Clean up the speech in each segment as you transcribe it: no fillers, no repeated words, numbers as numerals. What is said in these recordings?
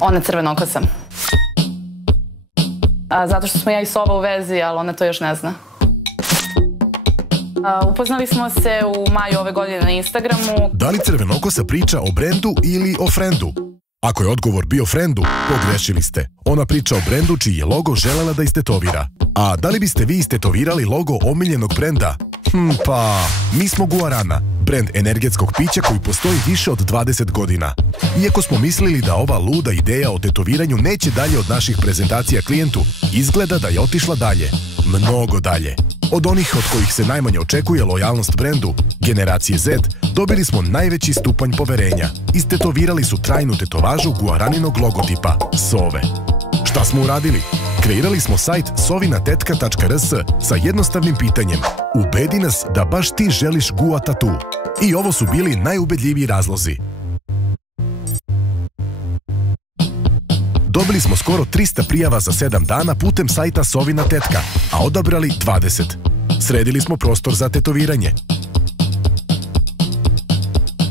Ona crvenokosa. Zato što smo ja i Sova u vezi, ali ona to još ne zna. Upoznali smo se u maju ove godine na Instagramu. Da li crvenokosa priča o brendu ili o frendu? Ako je odgovor bio frendu, pogrešili ste. Ona priča o brendu čiji je logo želela da istetovira. A da li biste vi istetovirali logo omiljenog brenda? Pa, mi smo Guarana, brend energetskog pića koji postoji više od 20 godina. Iako smo mislili da ova luda ideja o tetoviranju neće dalje od naših prezentacija klijentu, izgleda da je otišla dalje. Mnogo dalje. Od onih od kojih se najmanje očekuje lojalnost brendu, generacije Z, dobili smo najveći stupanj poverenja. Istetovirali su trajnu tetovažu Guaraninog logotipa, Sove. Šta smo uradili? Kreirali smo sajt sovinatetka.rs sa jednostavnim pitanjem: ubedi nas da baš ti želiš Gua tatu. I ovo su bili najubedljiviji razlozi. Dobili smo skoro 300 prijava za 7 dana putem sajta Sovina tetka, a odabrali 20. Sredili smo prostor za tetoviranje.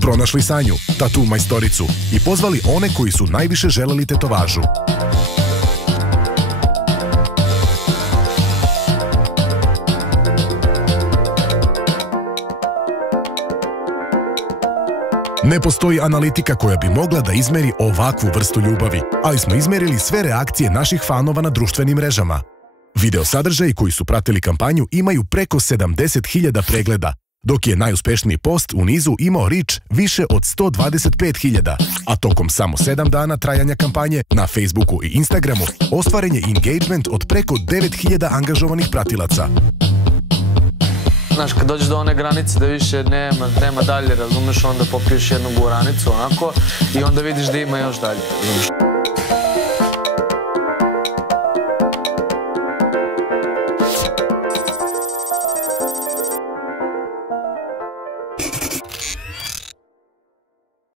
Pronašli Sanju, tatu majstoricu, i pozvali one koji su najviše želeli tetovažu. Ne postoji analitika koja bi mogla da izmeri ovakvu vrstu ljubavi, ali smo izmerili sve reakcije naših fanova na društvenim mrežama. Video sadržaji koji su pratili kampanju imaju preko 70.000 pregleda, dok je najuspešniji post u nizu imao reach više od 125.000, a tokom samo 7 dana trajanja kampanje na Facebooku i Instagramu ostvaren je engagement od preko 9.000 angažovanih pratilaca. Znaš, kad dođeš do one granice da više nema dalje, razumeš, onda popiješ jednu guranicu onako i onda vidiš da ima još dalje.